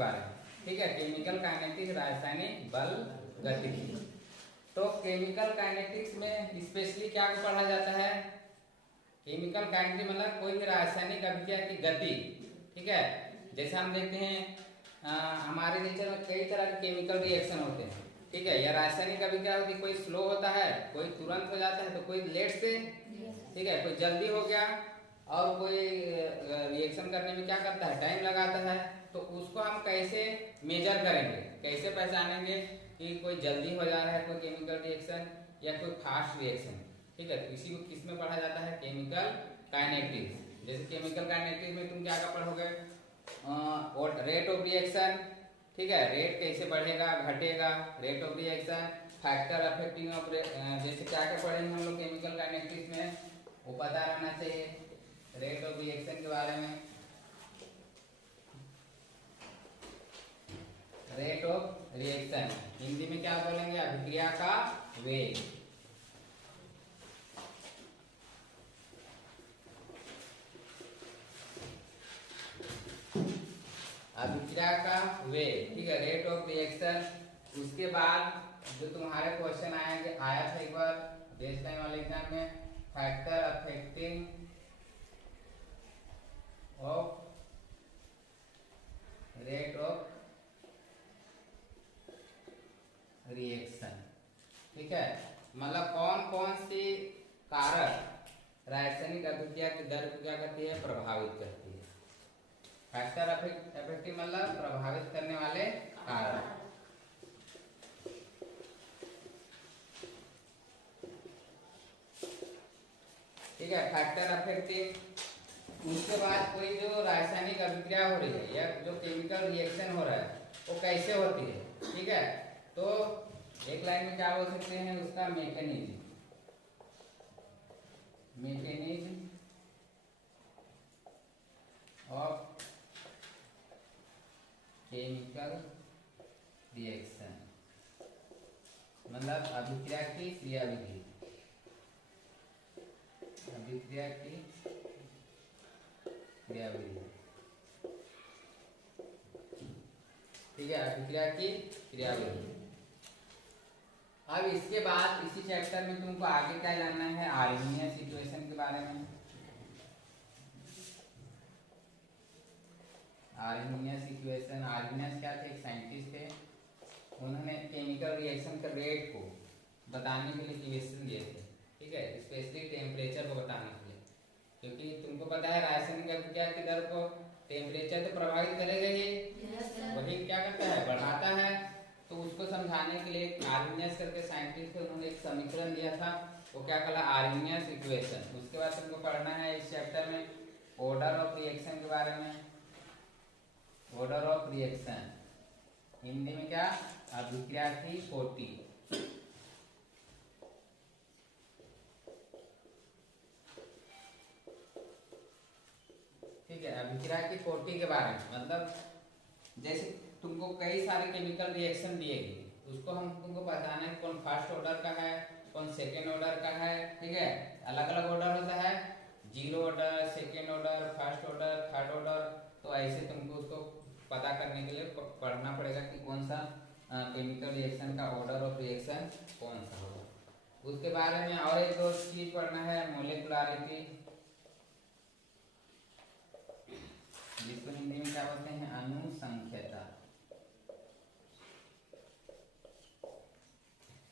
बारे में। ठीक है, केमिकल काइनेटिक्स, रासायनिक बल गतिकी। तो केमिकल काइनेटिक्स में स्पेशली क्या पढ़ा जाता है? केमिकल काइनेटिक्स मतलब कोई भी रासायनिक अभिक्रिया की गति। ठीक है, जैसे हम देखते हैं हमारे नेचर में कई तरह के केमिकल रिएक्शन होते हैं। ठीक है, या रासायनिक अभिक्रिया होती है, कोई स्लो होता है, कोई तुरंत हो जाता है, तो कोई लेट से। ठीक है, कोई जल्दी हो गया, और कोई रिएक्शन करने में क्या करता है, टाइम लगाता है। तो उसको हम कैसे मेजर करेंगे, कैसे पहचानेंगे कि कोई जल्दी हो जा रहा है कोई केमिकल रिएक्शन या कोई फास्ट रिएक्शन? ठीक है, तो इसी को किस में पढ़ा जाता है? Chemical kinetics. जैसे केमिकल काइनेटिक्स में तुम क्या क्या पढ़ोगे? Rate of reaction. ठीक है, रेट कैसे बढ़ेगा घटेगा, rate of reaction, factor affecting of, जैसे क्या क्या पढ़ेंगे हम लोग केमिकल काइनेटिक्स में, वो पता रहना चाहिए रेट ऑफ रिएक्शन के बारे में। रेट ऑफ रिएक्शन हिंदी में क्या बोलेंगे? अभिक्रिया का वेग। अभिक्रिया का वेग। ठीक है, रेट ऑफ रिएक्शन। उसके बाद जो तुम्हारे क्वेश्चन आया था एक बार बेस टाइम वाले एग्जाम में, factor affecting of rate of reaction. ठीक है, मतलब कौन कौन सी कारक रासायनिक अभिक्रिया की दर को क्या करती है? प्रभावित करती है। फैक्टर अफेक्टिव मतलब प्रभावित करने वाले कारक। ठीक है, फैक्टर अफेक्टिव। उसके बाद कोई जो रासायनिक अभिक्रिया हो रही है या जो केमिकल रिएक्शन हो रहा है वो कैसे होती है? ठीक है, तो एक लाइन में क्या बोल सकते हैं उसका? Mechanism. Mechanism of chemical reaction मतलब अभिक्रिया की क्रियाविधि। अभिक्रिया की क्रियाविधि। ठीक है, अभिक्रिया की क्रियाविधि। अब इसके बाद इसी चैप्टर में तुमको आगे क्या जानना है? आर्हेनियस इक्वेशन के बारे में। Arrhenius equation. आर्हेनियस क्या थे? एक साइंटिस्ट थे, उन्होंने केमिकल रिएक्शन के रेट को बताने के लिए इक्वेशन दिए थे। ठीक है, स्पेशली टेम्परेचर को बताने के लिए, क्योंकि तुमको पता है रासायनिक अभिक्रिया की दर को टेम्परेचर तो प्रभावित करेगा ही, वही क्या करता है? बढ़ाता है। तो उसको समझाने के लिए आर्हेनियस करके साइंटिस्ट थे, उन्होंने एक समीकरण दिया था, वो क्या कहला? Arrhenius equation. उसके बाद तुमको पढ़ना है इस चैप्टर में ऑर्डर ऑफ रिएक्शन के बारे में। ऑर्डर ऑफ रिएक्शन हिंदी में क्या? अभिक्रिया की कोटि। ठीक है, अभिक्रिया की कोटि के बारे में मतलब जैसे तुमको कई सारे केमिकल रिएक्शन दिए गए, उसको हम तुमको बताना है कौन फर्स्ट ऑर्डर का है, कौन सेकेंड ऑर्डर का है। ठीक है, अलग अलग ऑर्डर होता है, zero order, second order, first order, third order. तो ऐसे तुमको उसको पता करने के लिए पढ़ना पड़ेगा कि कौन सा केमिकल रिएक्शन का ऑर्डर ऑफ रिएक्शन कौन सा होगा। उसके बारे में और एक दो चीज पढ़ना है, मोलिकुलरिटी, जिसको हिंदी में क्या बोलते हैं? अनुसंख्यता।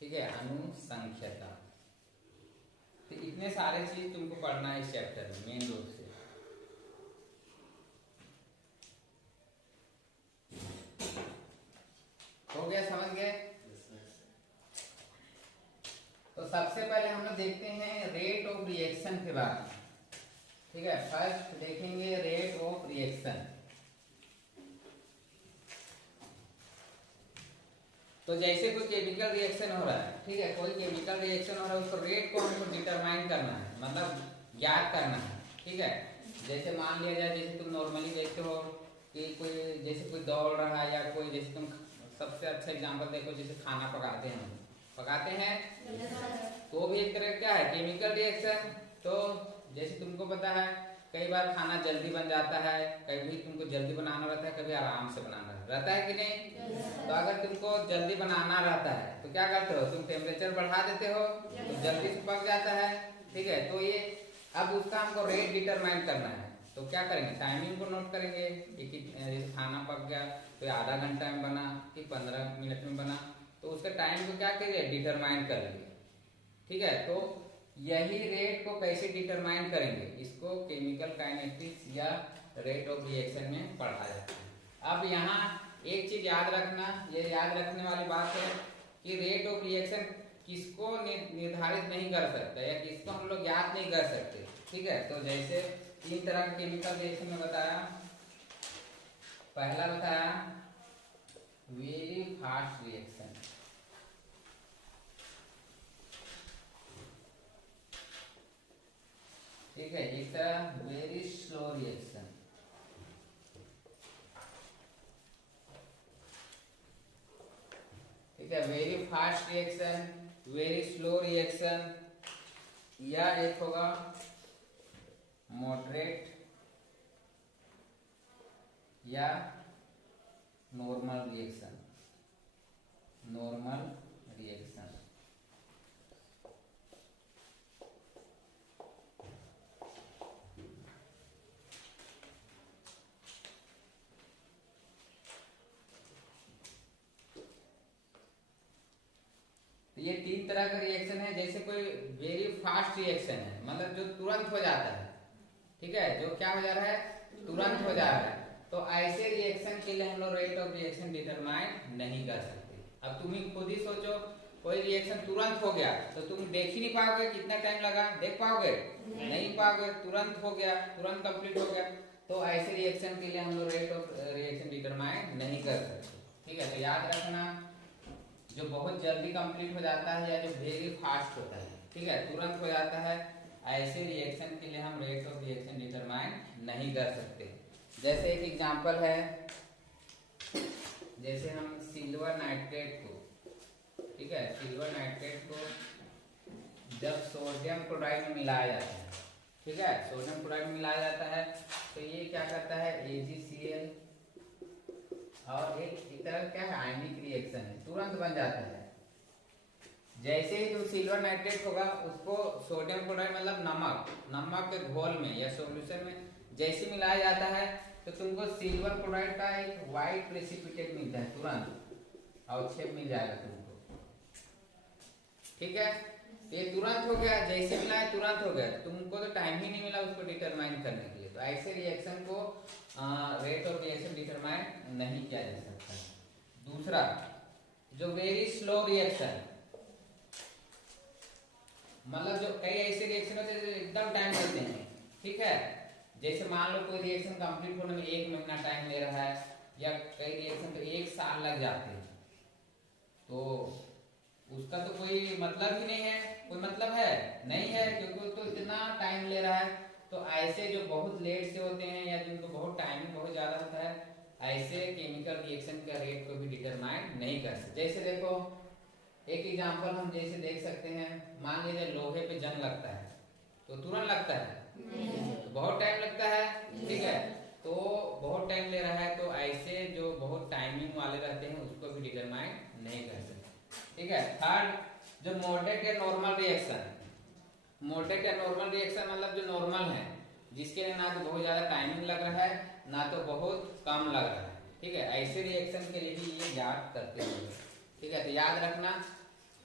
ठीक है, अनुसंख्यता। तो इतने सारे चीज तुमको पढ़ना है इस चैप्टर में मेन रूप से। हो गया, समझ गए? तो सबसे पहले हम लोग देखते हैं रेट ऑफ रिएक्शन के बारे में। ठीक है, फर्स्ट देखेंगे रेट ऑफ रिएक्शन। तो जैसे कोई केमिकल रिएक्शन हो रहा है, ठीक है, कोई केमिकल रिएक्शन हो रहा है, उसको रेट को हमको डिटरमाइन करना है, मतलब ज्ञात करना है। ठीक है, जैसे मान लिया जाए, जैसे तुम नॉर्मली देखते हो कि कोई जैसे कोई दौड़ रहा है, या कोई जैसे तुम सबसे अच्छा एग्जांपल देखो, जैसे खाना पकाते हैं तो भी एक तरह क्या है? Chemical reaction. तो जैसे तुमको पता है कई बार खाना जल्दी बन जाता है, कभी तुमको जल्दी बनाना रहता है, कभी आराम से बनाना रहता है कि नहीं। तो अगर तुमको जल्दी बनाना रहता है तो क्या करते हो, तुम टेम्परेचर बढ़ा देते हो तो जल्दी से पक जाता है। ठीक है, तो ये अब उसका हमको रेट डिटरमाइन करना है। तो क्या करेंगे, टाइमिंग को नोट करेंगे कि जैसे खाना पक गया तो आधा घंटा में बना कि 15 मिनट में बना, तो उसके टाइम को क्या करिए, डिटरमाइन कर लेंगे। ठीक है, तो यही रेट को कैसे डिटरमाइन करेंगे, इसको केमिकल काइनेटिक्स या रेट ऑफ रिएक्शन में पढ़ा जाता है। अब यहाँ एक चीज याद रखना, ये याद रखने वाली बात है कि रेट ऑफ रिएक्शन किसको निर्धारित नहीं कर सकता या किसको हम लोग ज्ञात नहीं कर सकते। ठीक है, तो जैसे 3 तरह के केमिकल रिएक्शन में बताया। पहला बताया वेरी फास्ट रिएक्शन, ठीक है, एक तरह वेरी स्लो रिएक्शन। ठीक है, very fast reaction, very slow reaction, या एक होगा मॉडरेट या नॉर्मल रिएक्शन। नॉर्मल रिएक्शन, तो ये 3 तरह का रिएक्शन है। जैसे कोई वेरी फास्ट रिएक्शन है, मतलब जो तुरंत हो जाता है। ठीक है, जो क्या हो जा रहा है, तुरंत हो जा रहा है। तो ऐसे रिएक्शन के लिए हम लोग रेट ऑफ रिएक्शन डिटरमाइन नहीं कर सकते। अब तुम ही खुद ही सोचो, कोई रिएक्शन तुरंत हो गया तो तुम देख ही नहीं पाओगे कितना टाइम लगा, देख पाओगे नहीं पाओगे, तुरंत हो गया, तुरंत कंप्लीट हो गया। तो ऐसे रिएक्शन के लिए हम लोग रेट ऑफ रिएक्शन डिटरमाइन नहीं कर सकते। ठीक है, तो याद रखना, जो बहुत जल्दी कंप्लीट हो जाता है या जो वेरी फास्ट होता है, ठीक है, तुरंत हो जाता है, ऐसे रिएक्शन के लिए हम रेट ऑफ रिएक्शन डिटरमाइन नहीं कर सकते। जैसे एक एग्जांपल है, जैसे हम सिल्वर नाइट्रेट को, ठीक है, सिल्वर नाइट्रेट को जब सोडियम क्लोराइड में मिलाया जाता है, ठीक है, सोडियम क्लोराइड में मिलाया जाता है तो ये क्या करता है, AgCl, और एक तरह क्या है, आयनिक रिएक्शन है, तुरंत बन जाता है। जैसे ही जो सिल्वर नाइट्रेट होगा उसको सोडियम क्लोराइड मतलब नमक के घोल में या सॉल्यूशन में जैसे मिलाया जाता है तो तुमको सिल्वर क्लोराइड का एक वाइट प्रेसिपिटेट मिलता है, तुरंत अवक्षेप मिल जाएगा तुमको। ठीक है, ये तुरंत हो गया, जैसे मिलाया तुरंत हो गया, तुमको तो टाइम ही नहीं मिला उसको डिटरमाइन करने के लिए। तो ऐसे रिएक्शन को रेट ऑफ रिएक्शन डिटरमाइन नहीं किया जा सकता है। दूसरा, जो वेरी स्लो रिएक्शन, मतलब जो कई ऐसे रिएक्शन होते हैं जो एकदम टाइम लेते हैं। ठीक है, जैसे मान लो कोई रिएक्शन कंप्लीट होने में 1 महीना टाइम ले रहा है, या कई रिएक्शन तो 1 साल लग जाते हैं, तो उसका तो कोई मतलब ही नहीं है, कोई मतलब है नहीं है, क्योंकि वो तो इतना टाइम ले रहा है। तो ऐसे जो बहुत लेट से होते हैं या जिनको बहुत टाइमिंग बहुत ज्यादा होता है, ऐसे केमिकल रिएक्शन का रेट को भी डिटरमाइन नहीं कर सकते। जैसे देखो एक एग्जांपल हम जैसे देख सकते हैं, मान लीजिए लोहे पे जंग लगता है तो तुरंत लगता है, तो बहुत टाइम लगता है। ठीक है, तो बहुत टाइम ले रहा है, तो ऐसे जो बहुत टाइमिंग वाले रहते हैं उसको भी डिटरमाइन नहीं कर सकते। ठीक है, थर्ड, जो मॉडरेट या नॉर्मल रिएक्शन, मॉडरेट या नॉर्मल रिएक्शन मतलब जो नॉर्मल है, जिसके लिए ना तो बहुत ज्यादा टाइमिंग लग रहा है ना तो बहुत कम लग रहा है। ठीक है, ऐसे रिएक्शन के लिए भी ये याद करते हैं। ठीक है, तो याद रखना,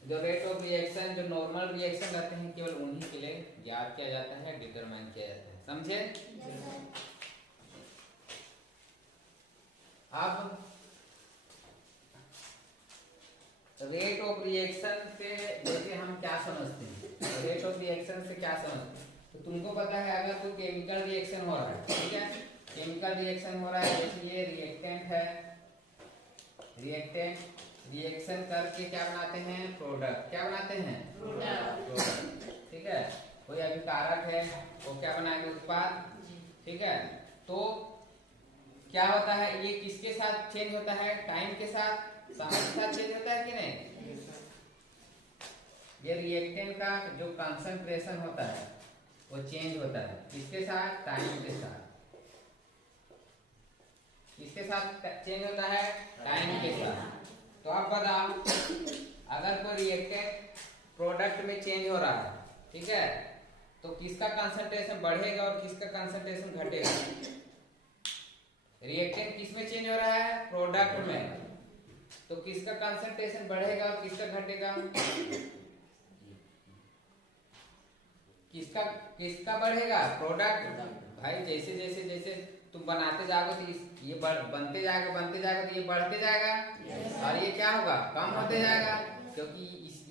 जो रेट ऑफ रिएक्शन जो नॉर्मल रिएक्शन रहते हैं केवल उन्हीं के लिए याद किया जाता है, डिटरमाइन किया जाता है। समझे? अब रेट ऑफ रिएक्शन से जैसे हम क्या समझते हैं, रेट ऑफ रिएक्शन से क्या समझते हैं, तो तुमको पता है अगर कोई केमिकल रिएक्शन हो रहा है, ठीक है, केमिकल रिएक्शन हो रहा है, जैसे ये रिएक्टेंट है, रिएक्टेंट रिएक्शन करके क्या बनाते हैं, प्रोडक्ट। क्या बनाते हैं? प्रोडक्ट। ठीक है, कोई अभिकारक है वो क्या बनाएंगे, उत्पाद। ठीक है, तो क्या होता है, ये किसके साथ चेंज होता है, टाइम के साथ, समय के साथ चेंज होता है कि नहीं। ये रिएक्टेंट का जो कंसंट्रेशन होता है वो चेंज होता है किसके साथ, टाइम के साथ। किसके साथ चेंज होता है, टाइम के साथ। तो आप बताओ, अगर कोई रिएक्टेंट प्रोडक्ट में चेंज हो रहा है, ठीक है, तो किसका कंसंट्रेशन बढ़ेगा और किसका कंसंट्रेशन घटेगा। रिएक्टेंट किस में चेंज हो रहा है, प्रोडक्ट में, तो किसका कंसंट्रेशन बढ़ेगा और किसका घटेगा, किसका किसका बढ़ेगा, प्रोडक्ट। भाई जैसे जैसे जैसे तुम बनाते जाओगे तो ये बनते जाएगा तो ये बढ़ते जाएगा, और ये क्या होगा, कम होते जाएगा, क्योंकि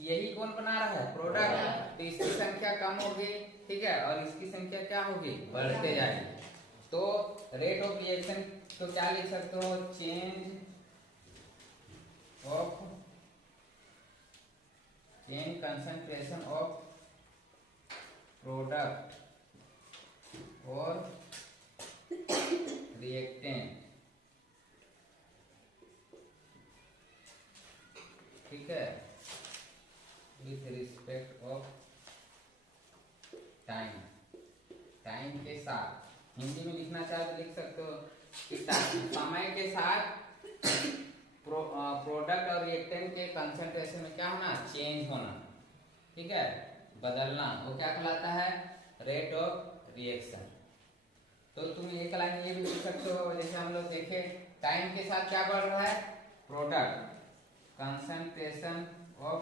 यही कौन बना रहा है, प्रोडक्ट। तो इसकी संख्या कम होगी, ठीक है, और इसकी संख्या क्या होगी, बढ़ते जाएगी। तो रेट ऑफ रिएक्शन तो क्या लिख सकते हो, चेंज कंसंट्रेशन ऑफ प्रोडक्ट और रिएक्टेंट, ठीक है, with respect of time, time के साथ। हिंदी में लिखना चाहे तो लिख सकते हो कि समय के साथ प्रोडक्ट और रिएक्टेंट के कंसंट्रेशन में क्या होना, चेंज होना, ठीक है, बदलना, वो क्या कहलाता है, रेट ऑफ रिएक्शन। तो तुम एक लाइन ये भी लिख सकते हो, जैसे हम लोग देखे टाइम के साथ क्या बढ़ रहा है, product, concentration of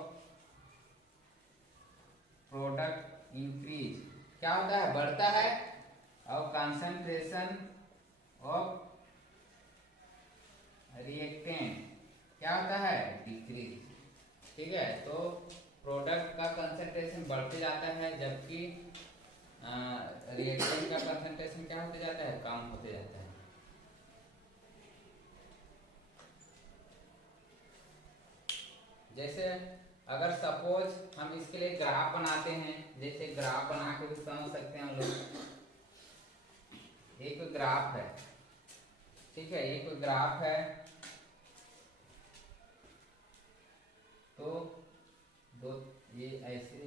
product increase, क्या होता है, बढ़ता है, और कंसंट्रेशन ऑफ रिएक्टेंट क्या होता है, डिक्रीज, ठीक है। तो प्रोडक्ट का कंसंट्रेशन बढ़ते जाता है, जबकि रिएक्टेंट का कंसंट्रेशन क्या होते जाता है, कम होते जाता है। जैसे अगर सपोज हम इसके लिए ग्राफ बनाते हैं, जैसे ग्राफ बना के भी समझ सकते हैं हम लोग। एक ग्राफ है, ठीक है, एक ग्राफ है, तो दो ये ऐसे,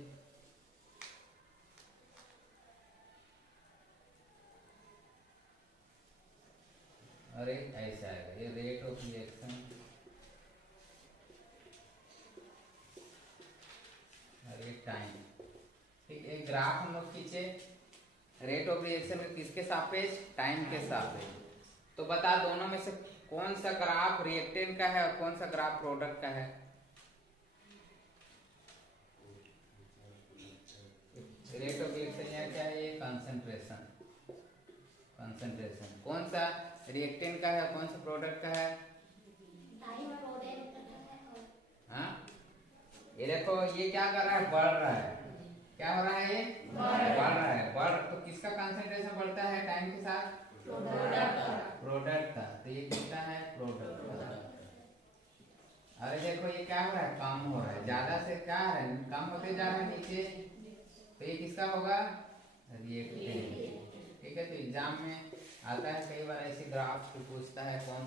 और एक ऐसा आएगा, ये रेट ऑफ रिएक्शन, और ये टाइम, ठीक। एक ग्राफ हम लोग खींचे, रेट ऑफ रिएक्शन किसके सापेक्ष, टाइम के सापेक्ष। तो बता दोनों में से कौन सा ग्राफ रिएक्टेंट का है और कौन सा ग्राफ प्रोडक्ट का है। रेट ऑफ रिएक्शन या क्या है, ये कंसंट्रेशन, कंसंट्रेशन कौन सा रिएक्टेंट का है, कौन सा प्रोडक्ट का है, हाँ। ये देखो ये क्या कर रहा है, बढ़ रहा है, क्या हो रहा है, ये बढ़ रहा है, बढ़, तो किसका कंसंट्रेशन बढ़ता है टाइम के साथ, प्रोडक्ट का, तो ये किसका है, प्रोडक्ट का। अरे देखो ये क्या हो रहा है, कम हो रहा है, ज्यादा से क्या है, कम होते जा रहा है नीचे, तो ये किसका होगा, रिएक्टेंट, ठीक है। तो एग्जाम में आता है कई बार ऐसे ग्राफ को पूछता है कौन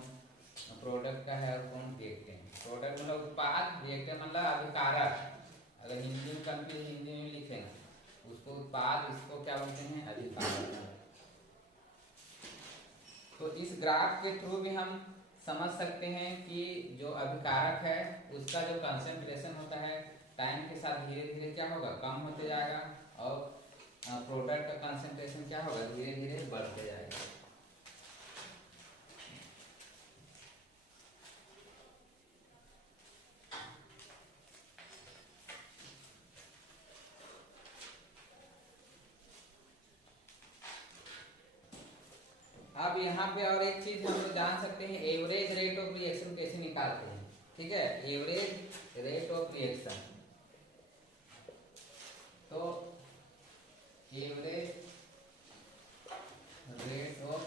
प्रोडक्ट का है और कौन रिएक्टेंट। प्रोडक्ट मतलब उत्पाद, रिएक्टेंट मतलब अभिकारक। अगर हिंदी में कंप्लीट हिंदी में लिखे ना, उसको उत्पाद, इसको क्या बोलते हैं, अभिकारक। तो इस ग्राफ के थ्रू भी हम समझ सकते हैं कि जो अभिकारक है उसका जो कंसंट्रेशन होता है टाइम के साथ धीरे धीरे क्या होगा, कम होते जाएगा, और प्रोडक्ट का कंसंट्रेशन क्या होगा, धीरे धीरे बढ़ते जाएगा। अब यहाँ पे और एक चीज हम लोग जान सकते हैं, एवरेज रेट ऑफ रिएक्शन कैसे निकालते हैं, ठीक है, एवरेज रेट ऑफ रिएक्शन। तो average rate of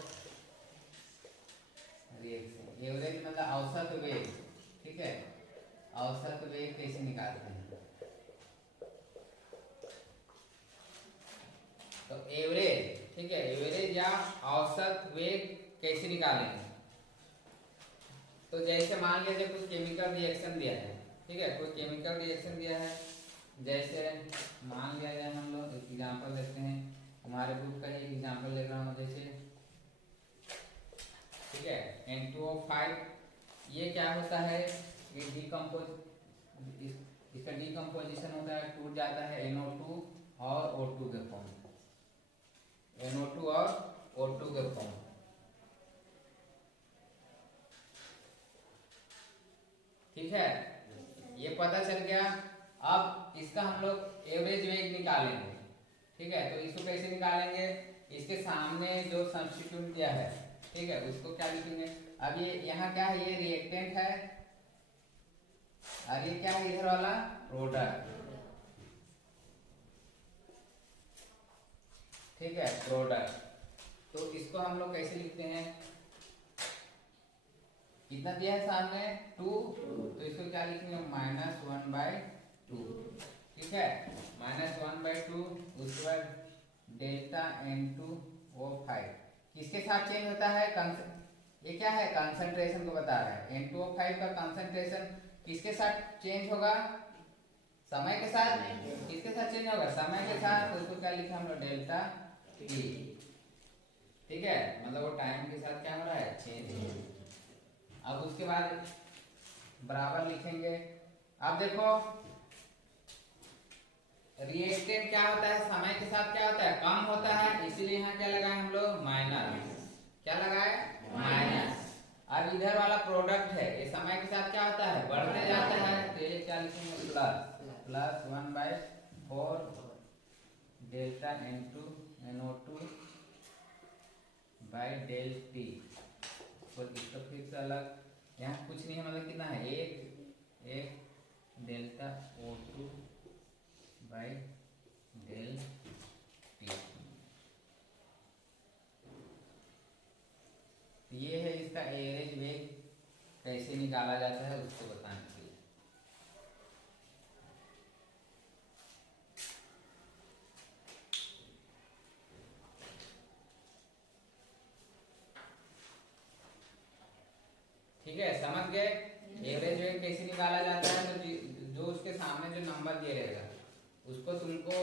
reaction, average मतलब औसत वेग, ठीक है, औसत वेग कैसे निकालते हैं। तो एवरेज, ठीक है, एवरेज या औसत वेग कैसे निकालेंगे। तो जैसे मान लीजिए कुछ केमिकल रिएक्शन दिया है, ठीक है, कोई केमिकल रिएक्शन दिया है, जैसे मान लिया जाए हम लोग एक एग्जांपल देते हैं तुम्हारे बुक का ही एग्जाम्पल ले रहा हूँ जैसे, ठीक है। N2O5 ये क्या होता है, ये इसका डिकम्पोजिशन होता है, टूट जाता है NO2 और O2 के फॉर्म, NO2 और O2 के फॉर्म। ठीक है, ये पता चल गया। अब इसका हम लोग एवरेज वेग निकालेंगे। ठीक है, तो इसको कैसे निकालेंगे, इसके सामने जो सब्स्टिट्यूट दिया है, ठीक है, उसको क्या लिखेंगे। अब ये यहाँ क्या है, ये रिएक्टेंट है और ये क्या है इधर वाला प्रोडक्ट। ठीक है, प्रोडक्ट। तो इसको हम लोग कैसे लिखते हैं, कितना दिया है सामने 2, तो इसको क्या लिखेंगे -1/2। ठीक है, -1/2। उसके बाद डेल्टा N2O5 किसके साथ चेंज होता है, ये क्या है कंसंट्रेशन को बता रहा है। N2O5 का कंसंट्रेशन किसके साथ चेंज होगा, समय के साथ। किसके साथ चेंज होगा, समय के साथ। तो उसको क्या लिखा हम लोग डेल्टा T। ठीक है, मतलब वो टाइम के साथ क्या हो रहा है, चेंज। अब उसके बाद बराबर लिखेंगे। अब देखो रिएक्टेंट क्या होता है, समय के साथ क्या होता है, कम होता है, इसीलिए यहाँ क्या लगाए हम लोग माइनस। क्या लगाए, माइनस। अब इधर वाला प्रोडक्ट है, ये समय के साथ क्या होता है, बढ़ते जाता है, तो ये क्या लिखेंगे +1/4 डेल्टा N2NO2/डेल्टी। तो इसका फिर से अलग, यहाँ कुछ नहीं है, मतलब कितना है, एक डेल्टा O2/डेल्टी। ये है इसका एवरेज वेग कैसे निकाला जाता है उसको बताने के लिए। ठीक है, समझ गए एवरेज वेग कैसे निकाला जाता है। तो जो उसके सामने जो नंबर दिया रहेगा उसको तुमको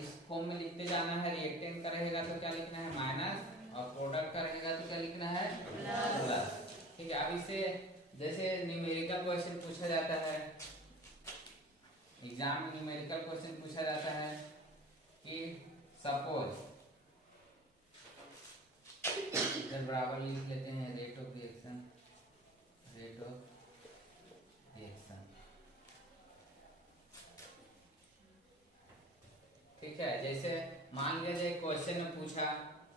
इस फॉर्म में लिखते जाना है। रिएक्टेंट का रहेगा तो क्या लिखना है माइनस, और प्रोडक्ट का रहेगा तो क्या लिखना है प्लस। ठीक है, अब इसे जैसे न्यूमेरिकल क्वेश्चन पूछा जाता है, एग्जाम में न्यूमेरिकल क्वेश्चन पूछा जाता है कि सपोज बराबर लिख लेते हैं रेट ऑफ रिएक्शन, ठीक है। जैसे मान लिया जाए क्वेश्चन में पूछा,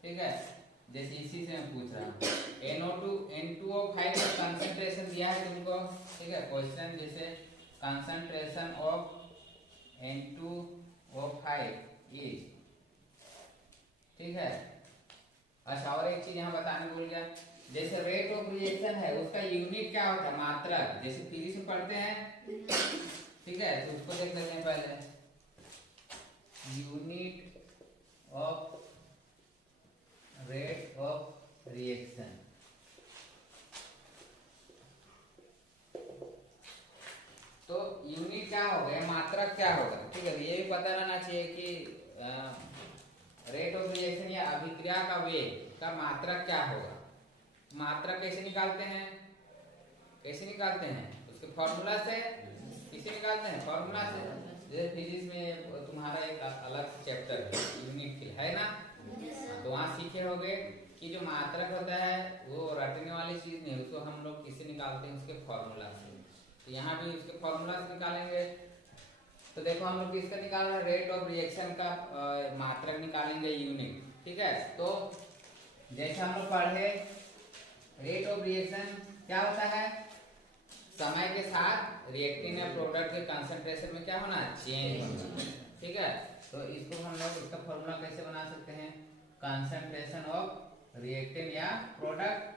ठीक है, जैसे इसी से मैं पूछ रहा हूँ N2O5 का कंसंट्रेशन दिया है तुमको। ठीक है, क्वेश्चन जैसे कंसंट्रेशन ऑफ N2O5 इज, ठीक है। अच्छा, और एक चीज यहाँ बताने भूल गया, जैसे रेट ऑफ रिएक्शन है उसका यूनिट क्या होता है, मात्रक। जैसे फिजिक्स में पढ़ते हैं, ठीक है, तो उसको देख लेते हैं पहले। Unit of rate of reaction, तो यूनिट क्या होगा, मात्रक क्या होगा। ठीक है, ये भी पता रहना चाहिए कि रेट ऑफ रिएक्शन या अभिक्रिया का वेग का मात्रक क्या होगा। मात्रक कैसे निकालते हैं, उसके फॉर्मूला से। किसे निकालते हैं, फॉर्मूला से। जैसे फिजिक्स में तुम्हारा एक अलग चैप्टर है यूनिट है ना, तो वहाँ सीखे होगे कि जो मात्रक होता है वो रटने वाली चीज नहीं, उसको हम लोग किसे निकालते हैं, उसके फॉर्मूला से। तो यहाँ भी उसके फॉर्मूला से निकालेंगे। तो देखो हम लोग किसका निकाल रहे हैं, रेट ऑफ रिएक्शन का मात्रक निकालेंगे, यूनिट। ठीक है, तो जैसे हम लोग पढ़े रेट ऑफ रिएक्शन क्या होता है, समय के साथ रिएक्टेंट या प्रोडक्ट के कंसंट्रेशन में क्या होना, चेंज होना। ठीक है, तो इसको हम लोग इसका फॉर्मूला कैसे बना सकते हैं, कंसंट्रेशन ऑफ रिएक्टेंट या प्रोडक्ट।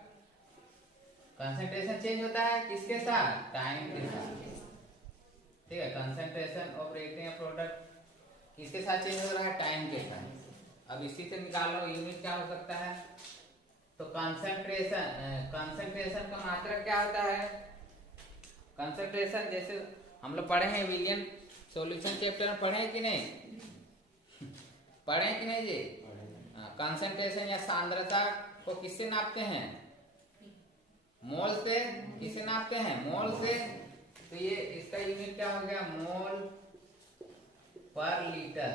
कंसंट्रेशन चेंज होता है किसके साथ, टाइम के साथ। ठीक है, कंसंट्रेशन ऑफ रिएक्टेंट या प्रोडक्ट किसके साथ चेंज हो रहा है, टाइम के साथ। अब इसी से निकालो यूनिट क्या हो सकता है, तो कंसंट्रेशन का मात्रक क्या होता है, कंसंट्रेशन जैसे हम लोग पढ़े हैं विलियम सॉल्यूशन चैप्टर में, पढ़े हैं कि नहीं। पढ़े कि नहीं जी? कंसंट्रेशन या सांद्रता को किससे नापते हैं? मोल से। किससे नापते हैं? मोल से। तो ये इसका यूनिट क्या हो गया? मोल पर लीटर।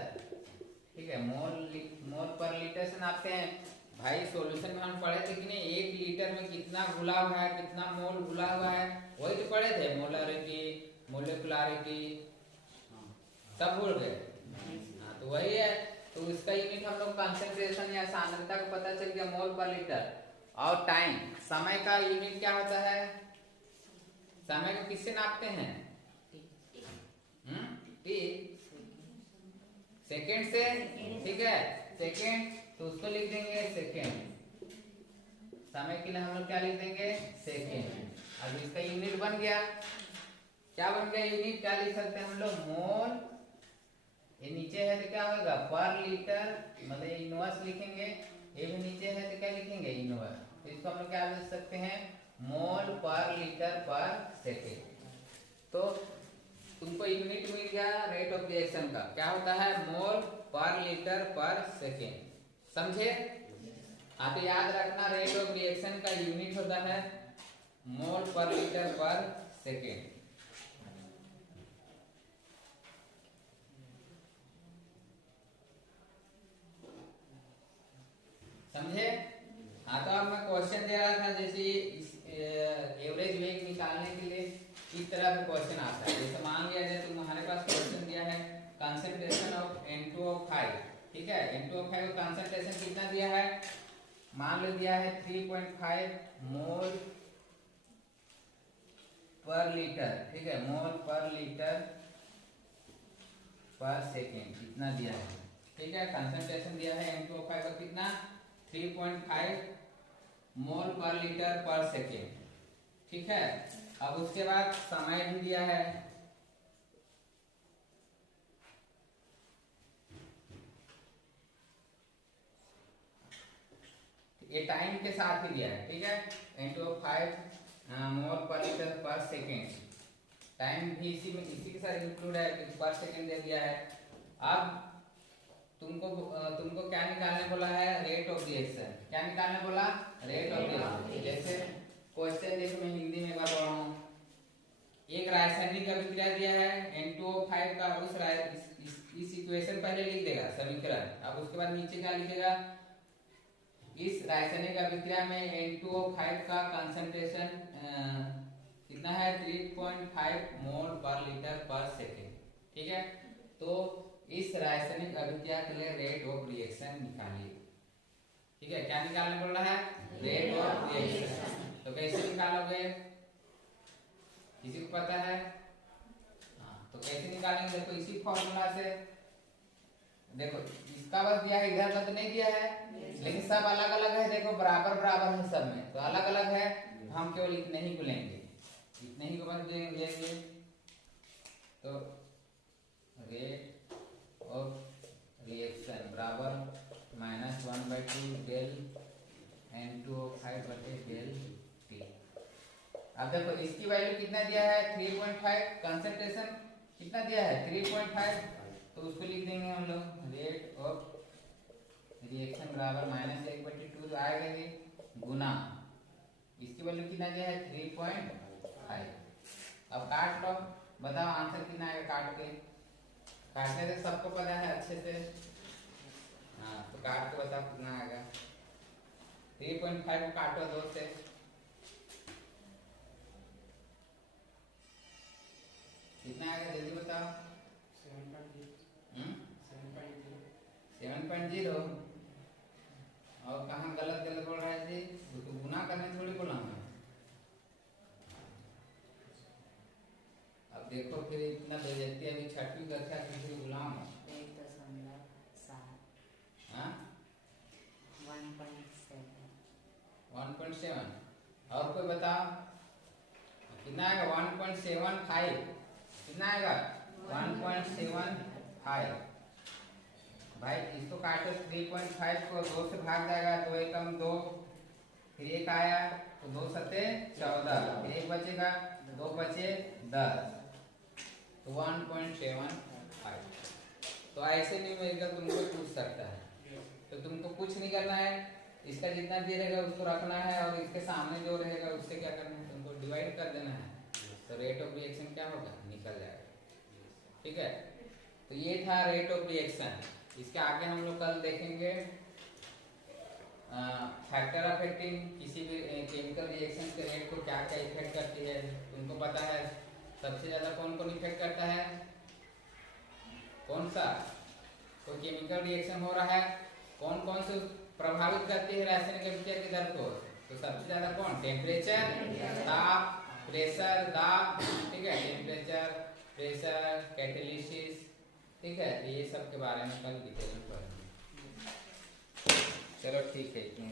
ठीक है, मोल पर लीटर से नापते हैं। भाई सॉल्यूशन में हम पढ़े थे कि नहीं, 1 लीटर में कितना घुला हुआ है, कितना मोल घुला हुआ है, वही तो पढ़े थे। मोलरिटी, मोलिकुलरिटी सब भूल गए? हाँ, तो वही है। तो इसका यूनिट हम लोग कंसंट्रेशन या सांद्रता को पता चल गया, मोल पर लीटर। और टाइम, समय का यूनिट क्या होता है? समय को किससे नापते हैं? टी, सेकेंड से। ठीक है, सेकेंड, तो उसको लिख देंगे सेकेंड। समय के लिए हम लोग क्या लिख देंगे? सेकेंड। अब इसका यूनिट बन गया, क्या बन गया यूनिट? क्या लिख सकते हैं हम लोग? मोल, ये नीचे है तो क्या होगा? पर लीटर, मतलब इनवर्स लिखेंगे। ये भी नीचे है तो क्या लिखेंगे? इनवर्स। तो इसको हम लोग क्या लिख सकते हैं? मोल पर लीटर पर सेकेंड। तो तुमको यूनिट मिल गया रेट ऑफ रिएक्शन का, क्या होता है? मोल पर लीटर पर सेकेंड। समझे? हाँ, तो याद रखना रेट ऑफ रिएक्शन का यूनिट होता है मोल पर लीटर पर सेकेंड। समझे? हाँ, तो अब मैं क्वेश्चन दे रहा था, जैसे एवरेज वेग निकालने के लिए इस तरह का क्वेश्चन आता है। जैसे मान लिया जाए तुम्हारे पास क्वेश्चन दिया है कंसंट्रेशन ऑफ N2O5। ठीक है, N2O5 का कंसंट्रेशन कितना दिया है? मान लो दिया है 3.5 मोल पर लीटर। ठीक है, मोल पर लीटर पर सेकेंड कितना दिया है? ठीक है, कंसंट्रेशन दिया है N2O5 का कितना? 3.5 मोल पर लीटर पर सेकेंड। ठीक है, अब उसके बाद समय भी दिया है। ये टाइम के साथ ही दिया है। ठीक है, N2O5 मोल पर लीटर पर सेकेंड, टाइम भी इसी के साथ इंक्लूड है, पर सेकेंड दे दिया है। अब तुमको क्या निकालने बोला है? Rate of reaction. क्या निकालने बोला? Rate of reaction. जैसे क्वेश्चन देखो, मैं हिंदी में कर रहा हूँ। एक रासायनिक अभिक्रिया दिया है N2O5 का, इस इक्वेशन पहले लिख देगा, समीकरण। अब उसके बाद नीचे क्या लिखेगा? इस रासायनिक अभिक्रिया में N2O5 का कंसंट्रेशन कितना है? 3.5 मोल पर लीटर पर सेकेंड। ठीक है, तो इस रासायनिक अभिक्रिया के लिए रेट ऑफ रिएक्शन निकालिए। ठीक है, क्या निकालने बोल रहा है? Rate of reaction. तो कैसे निकालोगे? किसी को पता है? हाँ, तो कैसे निकालेंगे? देखो इसी फॉर्मूला से। देखो इसका बस दिया है, इधर का तो नहीं दिया है, लेकिन सब अलग अलग है। देखो बराबर बराबर है सब में, तो अलग अलग है। हम केवल इतने ही को लेंगे, इतने ही को बस लेंगे। तो रेट ऑफ रिएक्शन बराबर -1/2 डेल N2O5 बटे डेल T। अब देखो इसकी वैल्यू कितना दिया है? 3.5। कंसंट्रेशन कितना दिया है? 3.5। तो उसको लिख देंगे हम लोग, रेट ऑफ रिएक्शन बराबर -1/2 जो आएगा ये गुना इसकी वैल्यू कितना दिया है? 3.5। अब काट लो, बताओ आंसर कितना आएगा? काट के, काटने से सबको पता है अच्छे से। हाँ, तो काट के बताओ कितना आएगा? 3.5 को काटो 2 से, कितना आएगा? जल्दी बताओ। 7.0। और कहाँ गलत गलत बोल रहा है जी? तो गुना करने थोड़ी बोला मैं। अब देखो फिर इतना बेइज्जती, अभी 6वीं कक्षा किसी गुलाम है। 1.7। और कोई बताओ कितना आएगा? 1.75। कितना आएगा? 1.75। भाई इसको काटो, 3.5 को 2 से भाग जाएगा, 2 एकम 2, फिर 1 आया तो 2 सत्ते 14, फिर 1 बचेगा, 2 बचे 10, तो 1.75। तो ऐसे न्यूमेरिकल तुमको पूछ सकता है। तो तुमको कुछ नहीं करना है, इसका जितना दिया रहेगा उसको रखना है और इसके सामने जो रहेगा उससे क्या करना है, तुमको डिवाइड कर देना है। तो रेट ऑफ रिएक्शन क्या होगा, निकल जाएगा। ठीक है, तो ये था रेट ऑफ रिएक्शन। इसके आगे हम लोग कल देखेंगे फैक्टर अफेक्टिंग किसी भी केमिकल रिएक्शन के रेट को क्या क्या इफेक्ट करती है। तुमको पता है सबसे ज्यादा कौन कौन इफेक्ट करता है, कौन सा, कोई केमिकल रिएक्शन हो रहा है, कौन कौन से प्रभावित करती है रासायनिक अभिक्रिया की दर को। तो सबसे ज्यादा कौन, टेम्परेचर, ताप, प्रेशर, दाब, ठीक है, टेम्परेचर, प्रेशर, कैटालिसिस, ठीक है। ये सब के बारे में कल डिटेल में पढ़ेंगे। चलो ठीक है, इतने